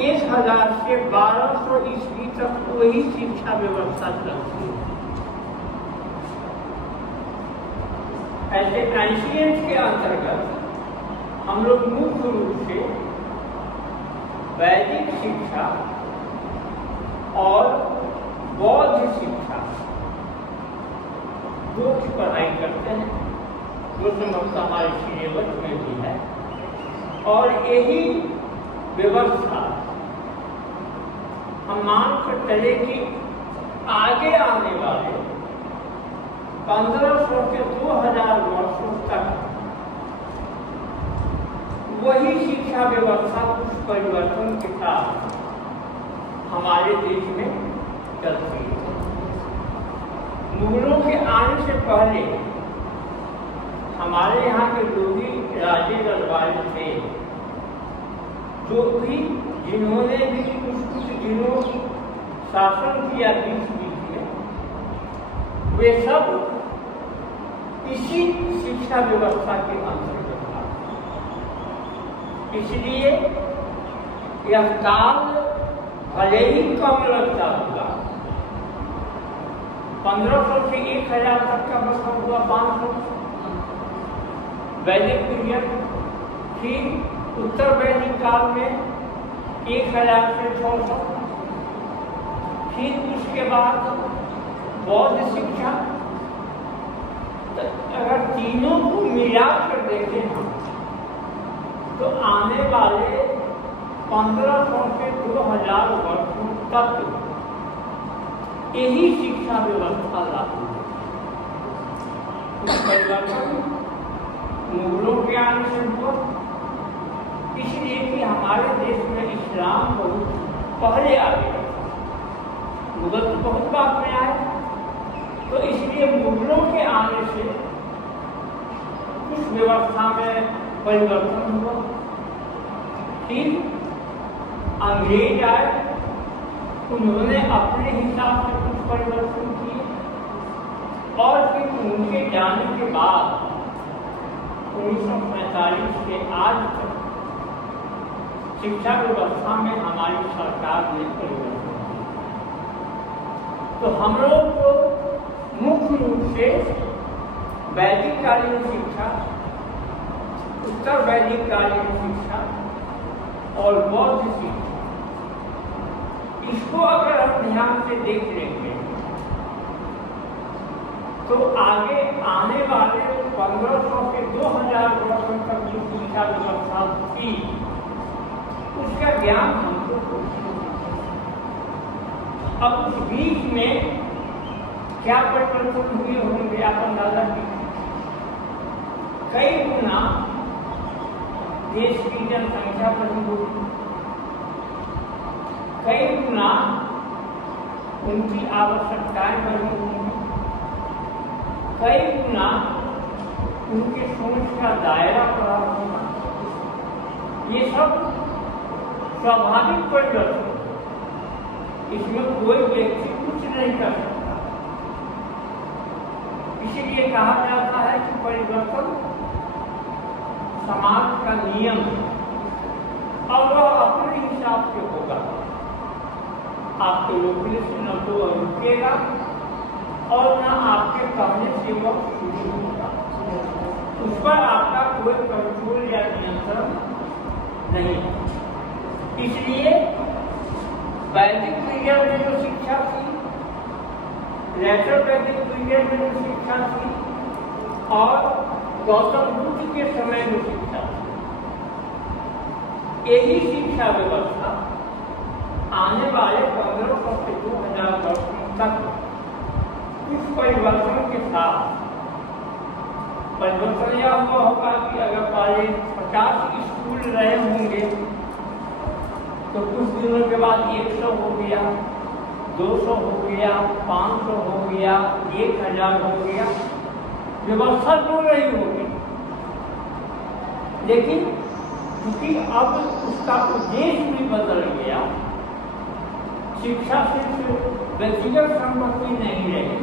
1000 से 1200 ईस्वी तक वही शिक्षा व्यवस्था चलती है। ऐसे एंशिएंट के अंतर्गत हम लोग मुख्य रूप से वैदिक शिक्षा और बौद्ध शिक्षा दो की पढ़ाई करते हैं, जो संभवतः हमारे सिलेबस में भी है। और यही व्यवस्था हम मान कर चले कि आगे आने वाले 1500 से 2000 वर्षों तक वही शिक्षा व्यवस्था कुछ परिवर्तन के साथ हमारे देश में चलती है। मुगलों के आने से पहले हमारे यहाँ के जो भी राजे दरबारी थे, जो भी जिन्होंने भी कुछ दिनों शासन किया बीच में, वे सब इसी शिक्षा व्यवस्था के अंतर्गत आते। इसलिए यह काल भले ही कम लगता होगा, 1500 से 1000 तक का मतलब हुआ 500 वैदिक पीरियड, फिर उत्तर वैदिक काल में 1000 से 600, फिर उसके बाद बौद्ध शिक्षा। अगर तीनों को मिलाकर देखें हम, तो आने वाले 1500 से 2000 वर्षों तक यही शिक्षा व्यवस्था लागू है। परिवर्तन मुगलों के आने से हुआ, इसलिए कि हमारे देश में इस्लाम बहुत पहले आ गया। मुगल तो बहुत बाद में आए, तो इसलिए मुगलों के आने से कुछ व्यवस्था में परिवर्तन हुआ। फिर अंग्रेज आए, उन्होंने अपने हिसाब से कुछ परिवर्तन किए, और फिर उनके जाने के बाद 1945 से आज तक शिक्षा व्यवस्था में हमारी सरकार ने परिवर्तन किया। तो हम लोग को मुख्य रूप से वैदिक कालीन शिक्षा, उत्तर वैदिक कालीन शिक्षा और बौद्ध शिक्षा, इसको अगर हम ध्यान से देख लेंगे तो आगे आने वाले 1500 से 2000 वर्षों तक जो शिक्षा व्यवस्था थी, उसका ज्ञान हमको। अब उस बीच में क्या परिवर्तन हुए होंगे आप अंदाजा कीजिए। कई गुना देश की जनसंख्या बढ़ी होगी, कई गुना उनकी आवश्यकताएं बढ़ी होंगी, कई गुना उनके सोच का दायरा बढ़ा होगा। ये सब स्वाभाविक परिवर्तन, इसमें कोई व्यक्ति कुछ नहीं कर सकता। इसीलिए कहा जाता है कि परिवर्तन समाज का नियम है और वह अपने हिसाब से होगा। आपके रोकने से न तो रुकेगा और न आपके कहने से वह शुरू होगा। उस पर आपका कोई कंट्रोल या नियंत्रण नहीं है। इसलिए वैदिक पीरियड में जो शिक्षा थी, लेटर वैदिक पीरियड में जो शिक्षा थी, और गौतम बुद्ध के समय में शिक्षा थी, यही शिक्षा व्यवस्था आने वाले 1500 से 2000 वर्षों तक कुछ परिवर्तन के साथ परिवर्तन यह हुआ होगा कि अगर पहले 50 स्कूल रहे होंगे तो कुछ दिनों के बाद 100 हो गया, 200 हो गया, 500 हो गया, 1000 हो गया। व्यवस्था तो रही होगी, लेकिन क्योंकि अब उसका उद्देश्य भी बदल गया, शिक्षा सिर्फ व्यक्तिगत संपत्ति नहीं रही,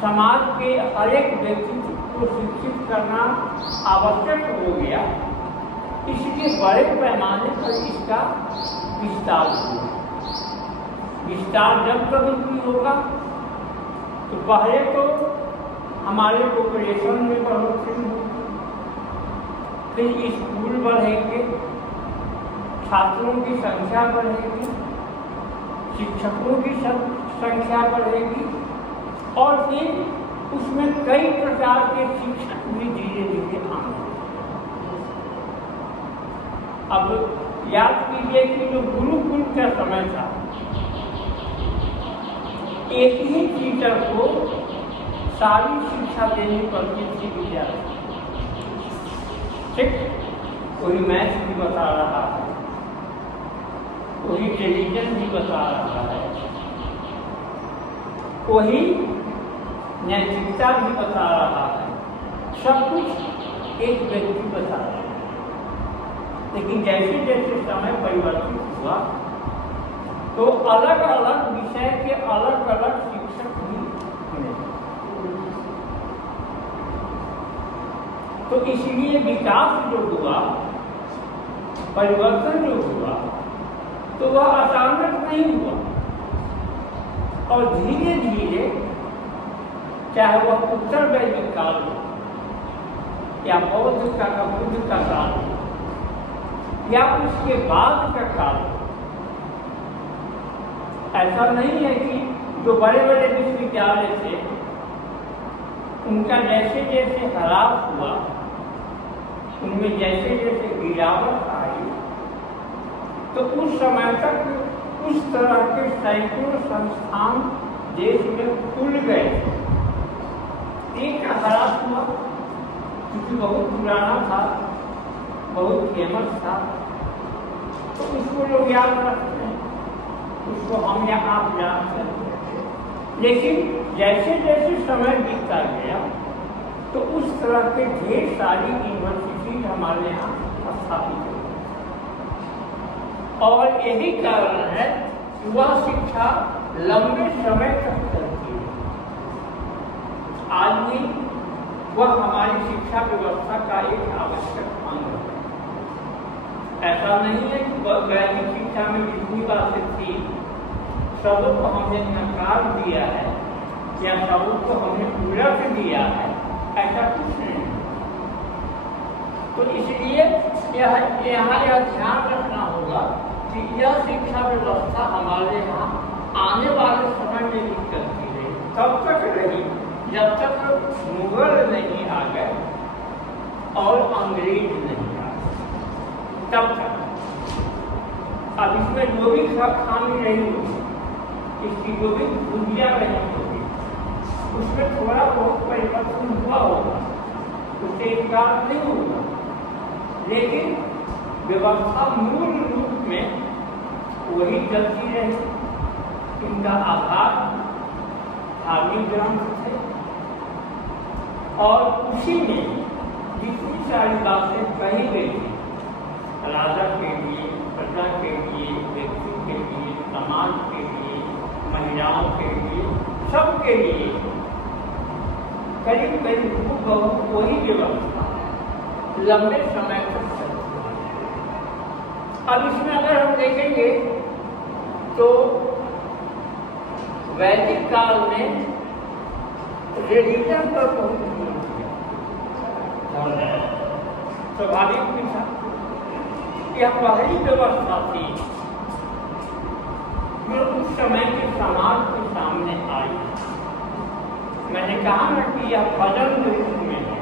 समाज के हर एक व्यक्ति को शिक्षित करना आवश्यक हो गया। इसलिए बड़े पैमाने पर इसका विस्तार हुआ। विस्तार जब कभी भी होगा तो पहले तो हमारे पॉपुलेशन में बढ़ोतरी होगी, फिर स्कूल बढ़ेंगे, छात्रों की संख्या बढ़ेगी, शिक्षकों की संख्या बढ़ेगी और फिर उसमें कई प्रकार के शिक्षक भी धीरे धीरे आएंगे। अब याद कीजिए कि जो गुरुकुल का समय था, एक ही टीचर को सारी शिक्षा देनी पड़ती थी विद्यार्थी। ठीक, कोई मैथ भी बता रहा है, कोई टेलीविजन भी बता रहा है, कोई नैतिकता भी बता रहा है, सब कुछ एक व्यक्ति बता रहा है। लेकिन जैसे जैसे समय परिवर्तित हुआ तो अलग अलग विषय के अलग अलग शिक्षक भी मिले। तो इसलिए विकास जो हुआ, परिवर्तन जो हुआ, तो वह अचानक नहीं हुआ और धीरे धीरे, चाहे वह उत्तर वैदिक काल हो या बौद्ध का बुद्ध का काल हो या उसके बाद का काल हो, ऐसा नहीं है कि जो बड़े बड़े विश्वविद्यालय थे उनका जैसे जैसे ह्रास हुआ, उनमें जैसे जैसे गिरावट आई, तो उस समय तक उस तरह के सैकड़ों संस्थान देश में खुल गए। एक ह्रास हुआ क्योंकि बहुत पुराना था, बहुत फेमस था, तो उसको लोग याद रखते हैं, उसको हम या आप जानते हैं। लेकिन जैसे जैसे समय बीतता गया तो उस तरह के ढेर सारी यूनिवर्सिटी हमारे यहाँ स्थापित हो, और यही कारण है कि वह शिक्षा लंबे समय तक चलती है। आज भी वह हमारी शिक्षा व्यवस्था का एक आवश्यक अंग है। ऐसा नहीं है कि वैदिक शिक्षा में जितनी बातें थी सबको हमने नकार दिया है या सबको हमने उलट दिया है, ऐसा कुछ नहीं। तो इसलिए यहाँ यह ध्यान रखना होगा कि यह शिक्षा व्यवस्था हमारे यहाँ आने वाले समय में भी चलती रही, तब तक रही जब तक मुगल नहीं आ गए और अंग्रेज नहीं आ गए, तब तक। अब इसमें जो भी खामी रही होगी, इसकी जो भी दुनिया रही होगी, उसमें थोड़ा बहुत परिवर्तन हुआ होगा, उससे इनकार नहीं होगा, लेकिन व्यवस्था मूल रूप में वही चलती रही। इनका आधार धार्मिक ग्रंथ थे और उसी में जितनी सारी बातें कही गई थी, राजा के लिए, प्रजा के लिए, व्यक्ति के लिए, समाज के लिए, महिलाओं के लिए, सबके लिए करीब करीब वही व्यवस्था लंबे समय तक चलती है। अब इसमें अगर हम देखेंगे तो वैदिक काल में रिलीजन पर बहुत जोर दिया, स्वाभाविक भी था। यह पहली व्यवस्था थी जो उस समय के समाज के सामने आई। मैंने कहा ना कि यह भजन के रूप में है,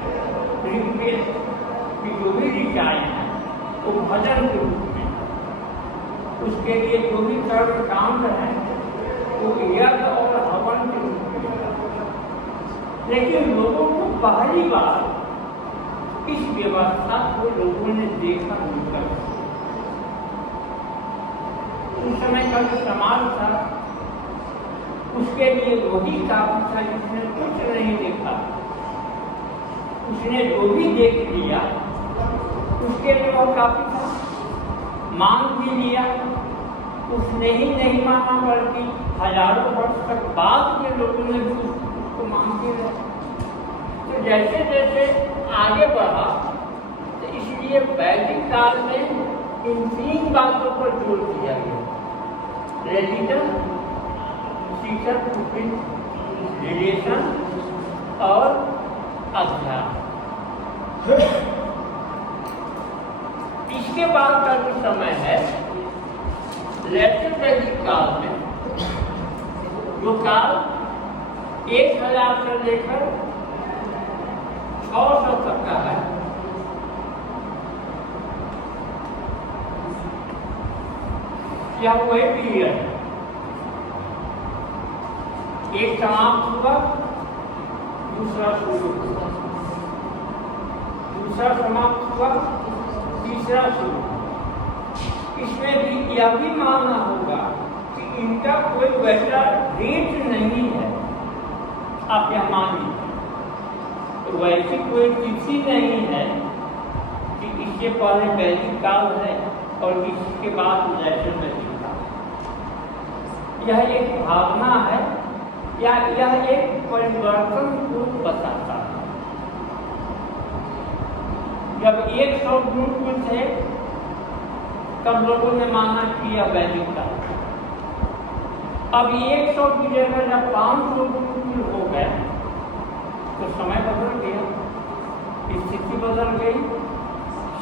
ऋग्वेद की जो भी ऋचाएँ हैं वो भजन के रूप में, उसके लिए जो भी कर्म कांड है वो यज्ञ और हवन के रूप में। लेकिन लोगों को पहली बार इस व्यवस्था को लोगों ने देखा मिलकर। उस समय का जो समाज था उसके लिए वही काफी था, जिसने कुछ नहीं देखा, उसने जो भी देख लिया उसके लिए वह काफी था। मान भी लिया, उसने ही नहीं माना बल्कि हजारों वर्ष तक बाद के लोगों ने भी उसको मानते रहे। तो जैसे जैसे आगे बढ़ा तो इसलिए इसलिए वैदिक काल में इन 3 बातों पर जोर दिया गया: रिलीजन, टीचर रिलेशन और अध्यात्म। इसके बाद का जो समय है लेटर वैदिक काल में, जो काल 1000 से लेकर 600 तक का है, यह वही पीरियड है। एक समाप्त हुआ, दूसरा शुरू हुआ, दूसरा समाप्त हुआ, तीसरा शुरू। इसमें भी यह भी मानना होगा कि इनका कोई वैसा डेट नहीं है। आप यह मानिए, तो वैसी कोई तिथि नहीं है कि इसके पहले वैदिक काल है और इसके बाद लेटर वैदिक काल। यह एक भावना है या यह एक परिवर्तन को बताता है। जब 100 गुरुकुल थे तब लोगों ने माना कि यह वैदिक काल। अब 100 की जगह जब 500 गुरुकुल हो गए तो समय बदल गया, स्थिति बदल गई,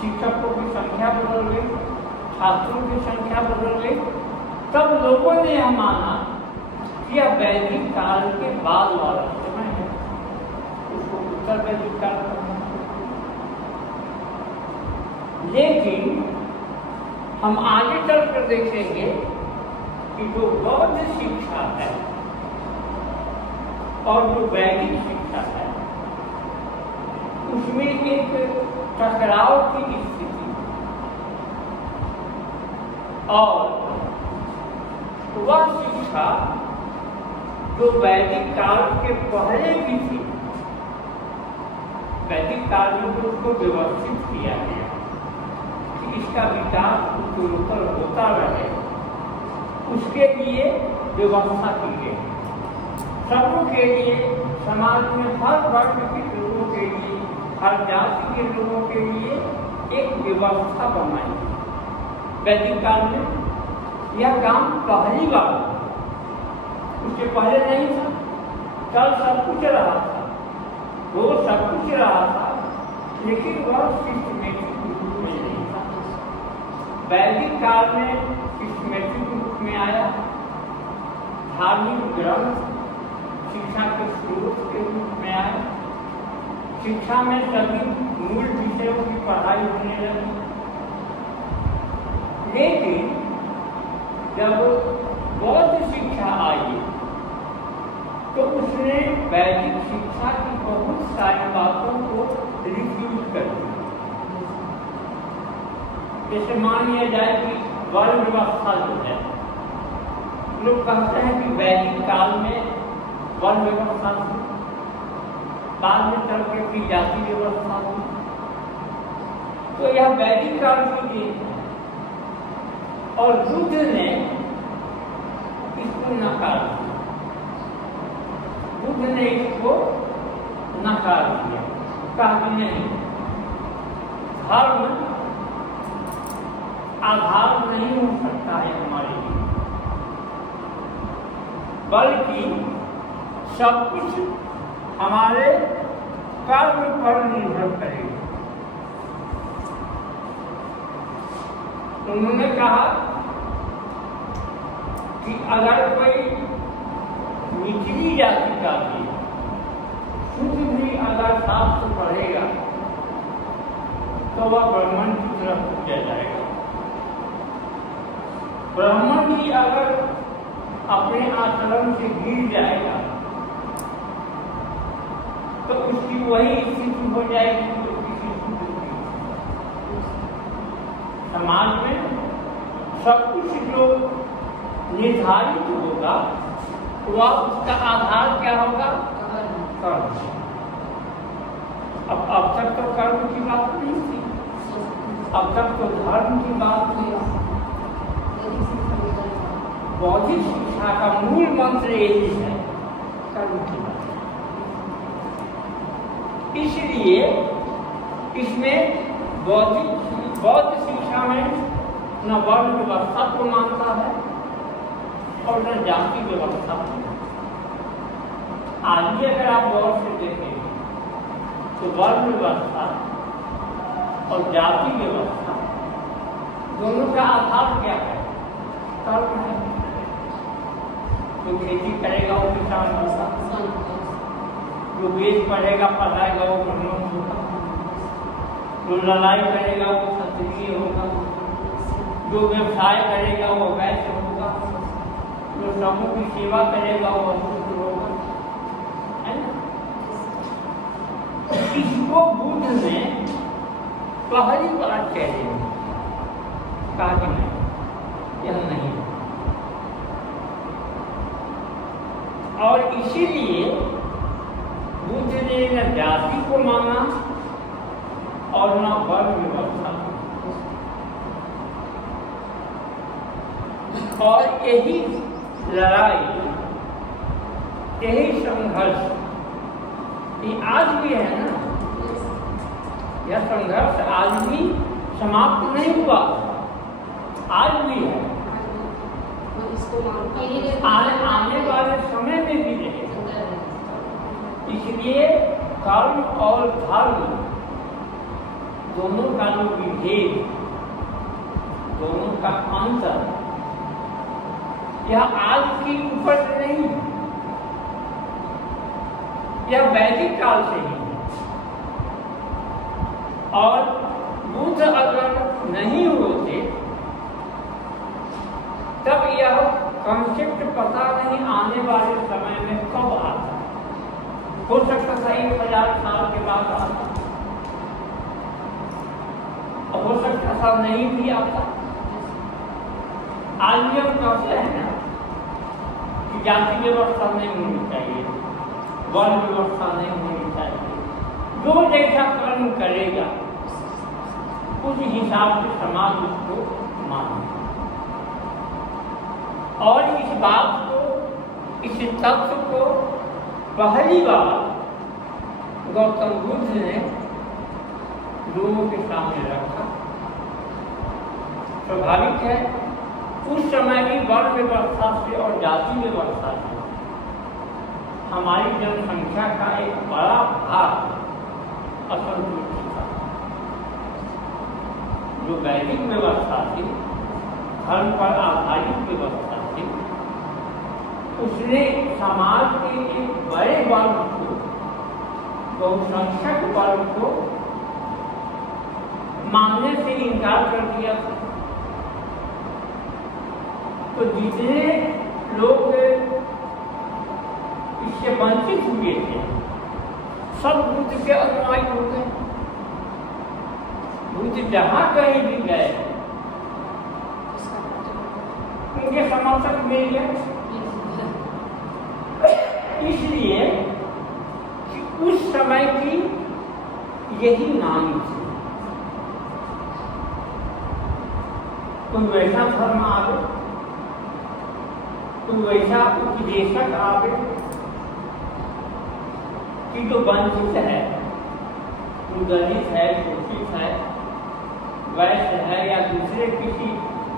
शिक्षकों की संख्या बदल गई, छात्रों की संख्या बदल गई। तब लोगों ने यह माना कि यह वैदिक काल के बाद वाला समय है, उसको उत्तर वैदिक काल कहते हैं। लेकिन हम आगे चलकर देखेंगे कि जो बौद्ध शिक्षा है और जो वैदिक शिक्षा है उसमें एक टकराव की स्थिति और वह शिक्षा जो वैदिक काल के पहले भी थी, वैदिक काल में तो उसको व्यवस्थित किया गया कि इसका विकास उत्तरोत्तर होता रहे, उसके लिए व्यवस्था की गई। सबों के लिए, समाज में हर वर्ग के लोगों के लिए, हर जाति के लोगों के लिए एक व्यवस्था बनाई। वैदिक काल में यह काम पहली बार, उसके पहले नहीं था। कल सब कुछ रहा था, वो सब कुछ रहा था, लेकिन वह सिस्टमेटिक रूप में नहीं था। वैदिक काल में सिस्टमेटिक रूप में आया, धार्मिक ग्रंथ शिक्षा के स्रोत के रूप में आया, शिक्षा में सभी मूल विषयों की पढ़ाई होने लगी। लेकिन जब बौद्ध शिक्षा आई तो उसने वैदिक शिक्षा की बहुत सारी बातों को रिफ्यूज कर दिया। जैसे मान लिया जाए कि वर्ण व्यवस्था जो है, लोग कहते हैं कि वैदिक काल में वर्ण व्यवस्था थी, बाद में चल के भी जाति व्यवस्था थी। तो यह वैदिक काल की चीज है और बुद्ध ने इसको नकार दिया। बुद्ध ने इसको नकार दिया, कहा कि नहीं, धर्म आधार नहीं हो सकता है हमारे लिए, बल्कि सब कुछ हमारे कर्म पर निर्भर करेगा। उन्होंने कहा कि अगर कोई निचली जाति का भी शुद्ध भी अगर शास्त्र पढ़ेगा तो वह ब्राह्मण की तरफ पूजा जाएगा। ब्राह्मण भी अगर अपने आचरण से गिर जाएगा तो उसकी वही स्थिति हो जाएगी जो किसी शुद्ध की। समाज में सब कुछ जो निर्धारित होगा वह उसका आधार क्या होगा? कर्म। अब तक तो कर्म की बात नहीं थी, अब तक तो धर्म की बात थी। बौद्धिक शिक्षा का मूल मंत्र यही है, कर्म की बात। इसलिए इसमें बौद्धिक बौद्ध शिक्षा में न वर्ण व्यवस्था को मानता है और न जाति व्यवस्था को। आज भी अगर आप गौर से देखें तो वर्ण व्यवस्था और जाति व्यवस्था दोनों का आधार क्या है? कर्म है। जो खेती करेगा वो किसान होगा, जो वेद पढ़ेगा पढ़ाएगा वो ब्राह्मण होगा, जो लड़ाई करेगा वो क्षत्रिय होगा, जो व्यवसाय करेगा वो वैश्य होगा, जो समूह की सेवा करेगा वो अशूद्र होगा, है ना? इसको बुद्ध ने पहली बार कह दिया, कहा कि नहीं, यह नहीं है। और इसीलिए बुद्ध ने न जाति को माना और न वर्ण व्यवस्था, और यही लड़ाई, यही संघर्ष ये आज भी है ना। यह संघर्ष आज भी समाप्त नहीं हुआ, आज भी है, आने वाले समय में भी रहेगा। इसलिए कर्म और धर्म दोनों का जो विभेद, दोनों का अंतर, यह आज की उपज नहीं, यह वैदिक काल से ही है। और बुद्ध अगर नहीं होते तब यह कॉन्सेप्ट पता नहीं आने वाले समय में कब आता। हो सकता था 1000 साल के बाद आता, हो सकता था नहीं भी आता। आज भी हम कहते हैं ना कि जाति व्यवस्था नहीं होनी चाहिए, वर्ण व्यवस्था नहीं होनी चाहिए, जो जैसा कर्म करेगा उस हिसाब से समाज उसको माने। और इस बात को, इस तथ्य को पहली बार गौतम बुद्ध ने लोगों के सामने रखा। स्वाभाविक है उस समय की वर्ण व्यवस्था से और जाति व्यवस्था से हमारी जनसंख्या का एक बड़ा भाग असंतुष्ट था। जो वैदिक व्यवस्था थी, धर्म पर आधारित व्यवस्था थी, उसने समाज के एक बड़े वर्ग को, बहुसंख्यक वर्ग को मानने से इनकार कर दिया था। तो जितने लोग इससे वंचित हुए थे सब बुद्ध के अनुयायी हो गए। बुद्ध जहां कहीं भी गए उनके समर्थक मिल गए। इसलिए कि उस समय की यही मांग थी, कोई वैसा धर्म आवे, कोई वैसा उपदेशक आवे कि जो वंचित है, जो दलित है, शोषित है, वैश्य है या दूसरे किसी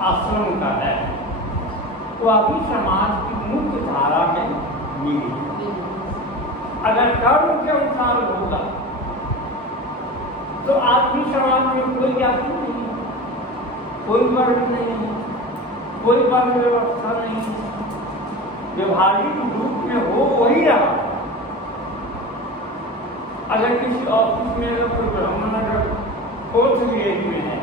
आश्रम का है, तो अभी समाज की मुख्य धारा में मिली। अगर कर्म के अनुसार होगा तो आदमी समाज में कोई जाति नहीं है, कोई वर्ण नहीं है, कोई वर्ण व्यवस्था नहीं है, व्यवहारिक रूप में हो वही रहा। अगर किसी ऑफिस में अगर कोई ब्राह्मण अगर फोर्थ ग्रेड में है,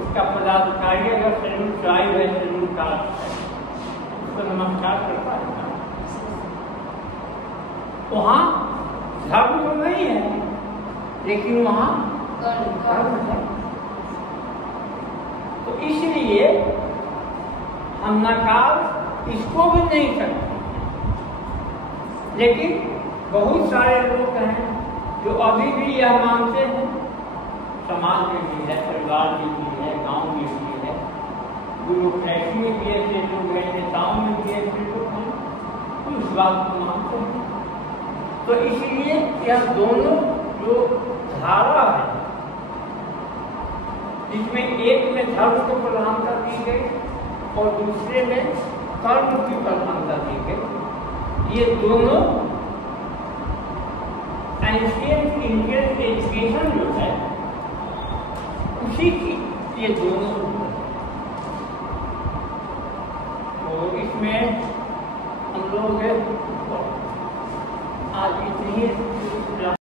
उसका पदाधिकारी अगर शेड्यूल ट्राइब है, शेड्यूल कास्ट है, उसको नमस्कार करता है। वहाँ धर्म तो नहीं है, लेकिन वहाँ कर्म है। तो इसलिए हम नकार इसको भी नहीं करते। लेकिन बहुत सारे लोग हैं जो अभी भी यह मानते हैं, समाज में भी है, परिवार में भी है, गांव में भी है, ब्यूरोक्रेसी में भी ऐसे लोग हैं, नेताओं में भी ऐसे लोग हैं, उस बात को मानते हैं। तो इसलिए यह दोनों जो धारा है जिसमें एक में धर्म को प्रधानता दी गई और दूसरे में कर्म की प्रधानता दी गई। ये दोनों एंशिएंट इंडियन एजुकेशन जो है उसी की ये दोनों, और इसमें हम लोग आज इतनी